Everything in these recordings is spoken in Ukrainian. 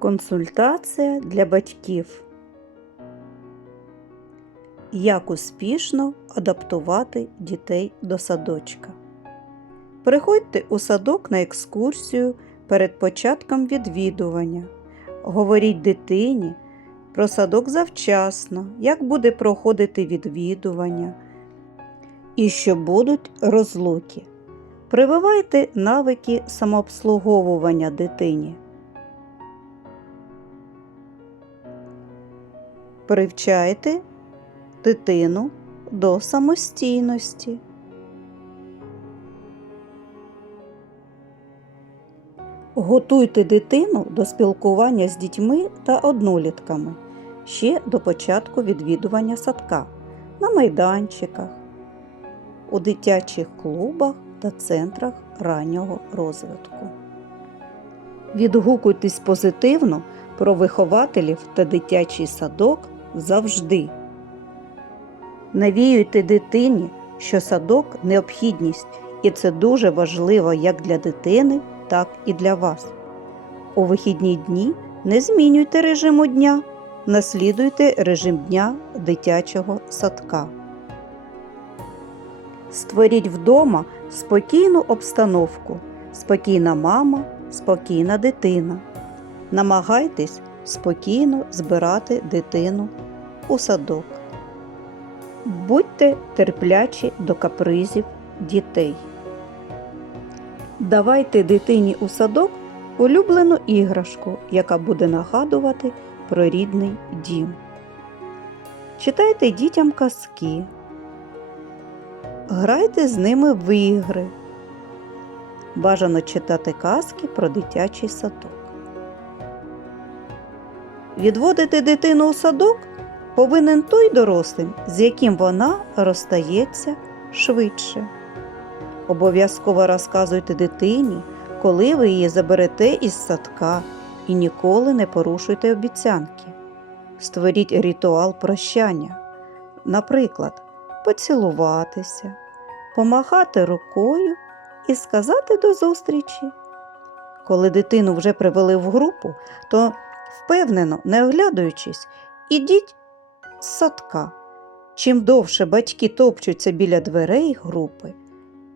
Консультація для батьків. Як успішно адаптувати дітей до садочка. Приходьте у садок на екскурсію перед початком відвідування. Говоріть дитині про садок завчасно, як буде проходити відвідування і що будуть розлуки. Прививайте навики самообслуговування дитині. Привчайте дитину до самостійності. Готуйте дитину до спілкування з дітьми та однолітками ще до початку відвідування садка на майданчиках, у дитячих клубах та центрах раннього розвитку. Відгукуйтесь позитивно про вихователів та дитячий садок завжди. Навіюйте дитині, що садок необхідність, і це дуже важливо як для дитини, так і для вас. У вихідні дні не змінюйте режиму дня, наслідуйте режим дня дитячого садка. Створіть вдома спокійну обстановку, спокійна мама, спокійна дитина. Намагайтесь спокійно збирати дитину у садок. Будьте терплячі до капризів дітей. Давайте дитині у садок улюблену іграшку, яка буде нагадувати про рідний дім. Читайте дітям казки. Грайте з ними в ігри. Бажано читати казки про дитячий садок. Відводити дитину у садок повинен той дорослий, з яким вона розстається швидше. Обов'язково розказуйте дитині, коли ви її заберете із садка і ніколи не порушуйте обіцянки. Створіть ритуал прощання, наприклад, поцілуватися, помахати рукою і сказати до зустрічі. Коли дитину вже привели в групу, то впевнено, не оглядуючись, ідіть з садка. Чим довше батьки топчуться біля дверей групи,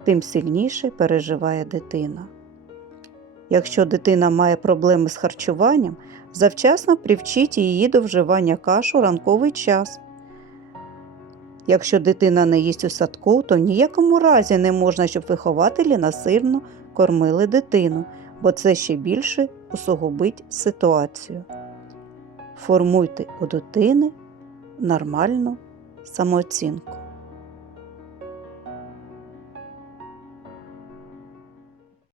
тим сильніше переживає дитина. Якщо дитина має проблеми з харчуванням, завчасно привчіть її до вживання каш у ранковий час. Якщо дитина не їсть у садку, то в ніякому разі не можна, щоб вихователі насильно кормили дитину, бо це ще більше усугубить ситуацію. Формуйте у дитини нормальну самооцінку.